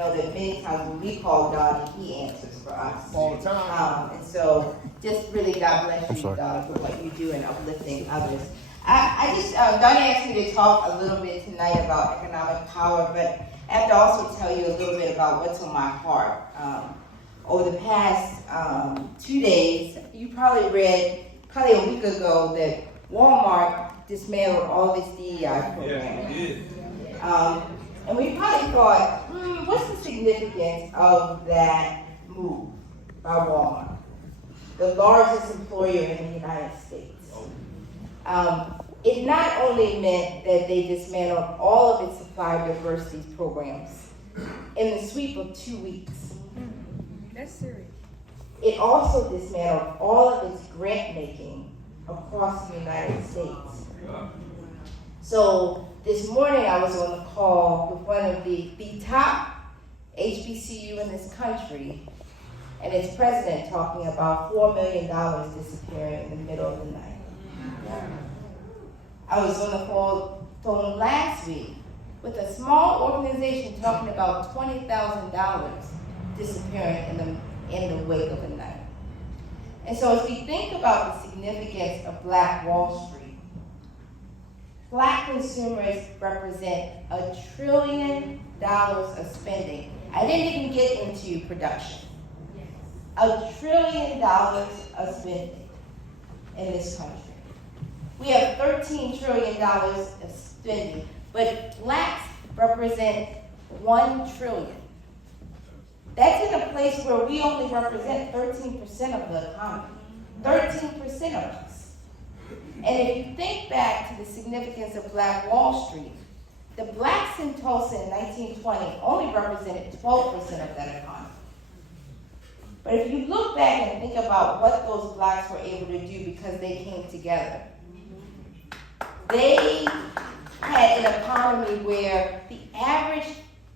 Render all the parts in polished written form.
know that many times when we call God, He answers for us. All the time. And so, just really God bless you, God, for what you do in uplifting others. Donnie asked me to talk a little bit tonight about economic power, but I have to also tell you a little bit about what's on my heart. Over the past 2 days, you probably read, a week ago, that Walmart dismantled all this DEI program. Yeah. And we probably thought, what's the significance of that move by Walmart, the largest employer in the United States? It not only meant that they dismantled all of its supplier diversity programs in the sweep of 2 weeks. That's serious. It also dismantled all of its grant making across the United States. So this morning I was on a call with one of the top HBCU in this country and its president talking about $4 million disappearing in the middle of the night. I was on the phone last week with a small organization talking about $20,000 disappearing in the wake of the night. And so as we think about the significance of Black Wall Street, Black consumers represent $1 trillion of spending. I didn't even get into production. $1 trillion of spending in this country. We have $13 trillion of spending, but Blacks represent $1 trillion. That's in a place where we only represent 13% of the economy. 13% of us. And if you think back to the significance of Black Wall Street, the Blacks in Tulsa in 1920 only represented 12% of that economy. But if you look back and think about what those Blacks were able to do because they came together, they had an economy where the average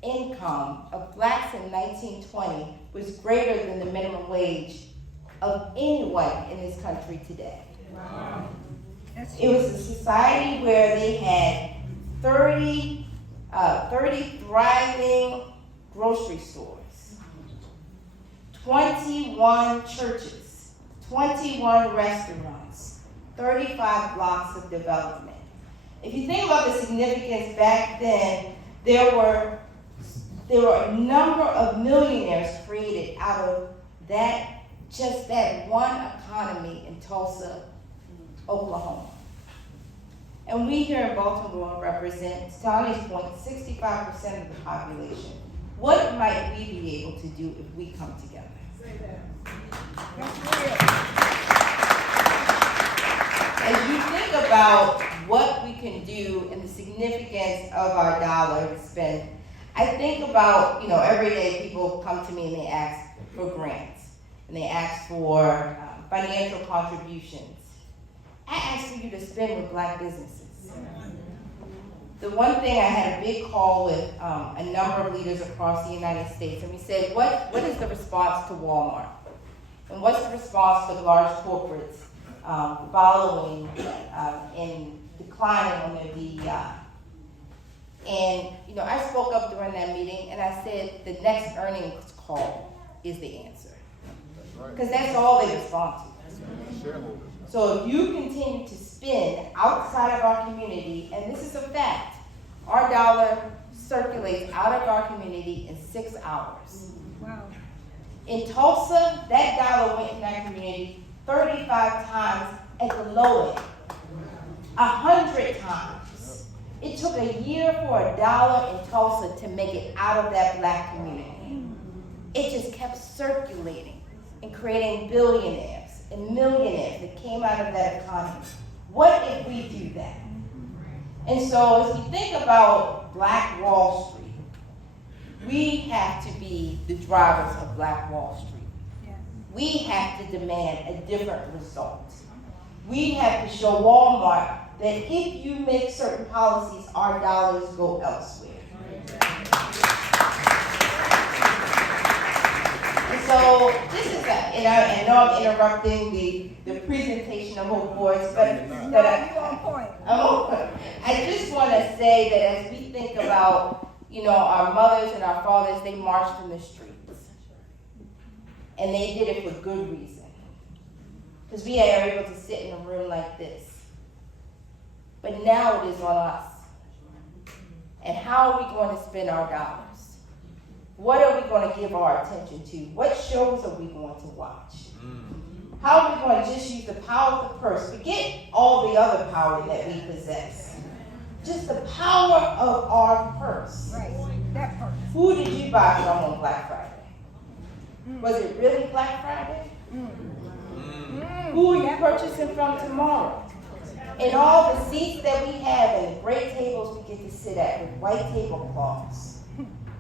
income of Blacks in 1920 was greater than the minimum wage of anyone in this country today. Wow. It was a society where they had 30 thriving grocery stores, 21 churches, 21 restaurants, 35 blocks of development. If you think about the significance back then, there were a number of millionaires created out of just that one economy in Tulsa, Oklahoma. And we here in Baltimore represent, to Tony's point, 65% of the population. What might we be able to do if we come together? Say that. That's real. As you think about what we can do and the significance of our dollar to spend, I think about, every day people come to me and they ask for grants and they ask for financial contributions. I ask for you to spend with Black businesses. The one thing, I had a big call with a number of leaders across the United States, and we said, what is the response to Walmart? And what's the response to large corporates following and declining on their DEI? And, I spoke up during that meeting and I said, the next earnings call is the answer. Because that's all they respond to. So if you continue to spend outside of our community, and this is a fact, our dollar circulates out of our community in 6 hours. Wow. In Tulsa, that dollar went in that community 35 times at the low end, 100 times. It took a year for a dollar in Tulsa to make it out of that Black community. It just kept circulating and creating billionaires and millionaires that came out of that economy. What if we do that? And so as we think about Black Wall Street, we have to be the drivers of Black Wall Street. Yeah. We have to demand a different result. We have to show Walmart that if you make certain policies, our dollars go elsewhere. And so this is, and I know I'm interrupting the presentation of whole boards, but You're on point. I just want to say that as we think about, our mothers and our fathers, they marched in the streets. And they did it for good reason. Because we are able to sit in a room like this. But now it is on us. And how are we going to spend our dollars? What are we going to give our attention to? What shows are we going to watch? How are we going to just use the power of the purse? Forget all the other power that we possess. Just the power of our purse. Right, that part. Who did you buy from on Black Friday? Was it really Black Friday? Who are you purchasing from tomorrow? And all the seats that we have and the great tables we get to sit at with white tablecloths.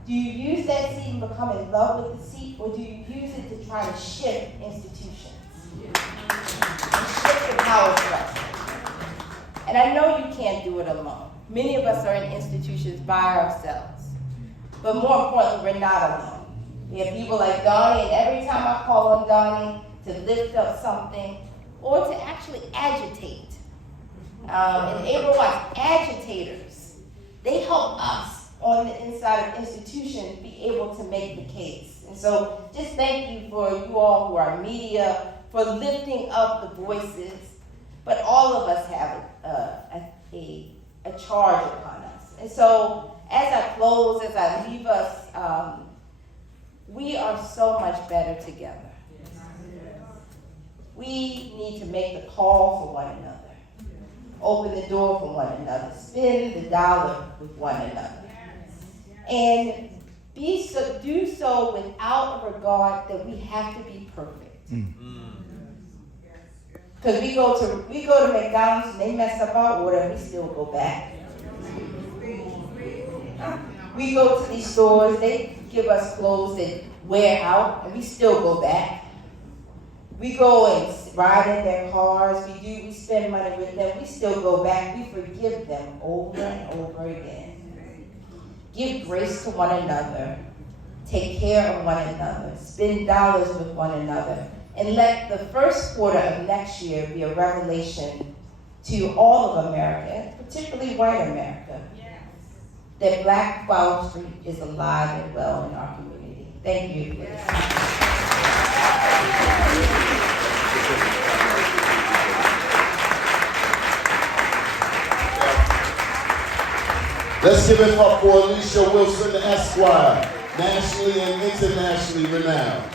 Do you use that seat and become in love with the seat, or do you use it to try to shift institutions? And shift the power structure. And I know you can't do it alone. Many of us are in institutions by ourselves. But more importantly, we're not alone. We have people like Donnie, and every time I call on Donnie to lift up something or to actually agitate. And April Watts, agitators, they help us on the inside of institutions be able to make the case. And so just thank you for you all who are media, for lifting up the voices. But all of us have a charge upon us. And so as I close, as I leave us, we are so much better together. We need to make the call for one another. Open the door for one another. Spend the dollar with one another. And do so without a regard that we have to be perfect. Because we go to McDonald's and they mess up our order, we still go back. We go to these stores, they give us clothes that wear out, and we still go back. We go and ride in their cars, we spend money with them, we still go back, we forgive them over and over again. Give grace to one another, take care of one another, spend dollars with one another, and let the first quarter of next year be a revelation to all of America, and particularly white America, that Black Wall Street is alive and well in our community. Thank you. Let's give it up for Alicia Wilson, Esquire, nationally and internationally renowned.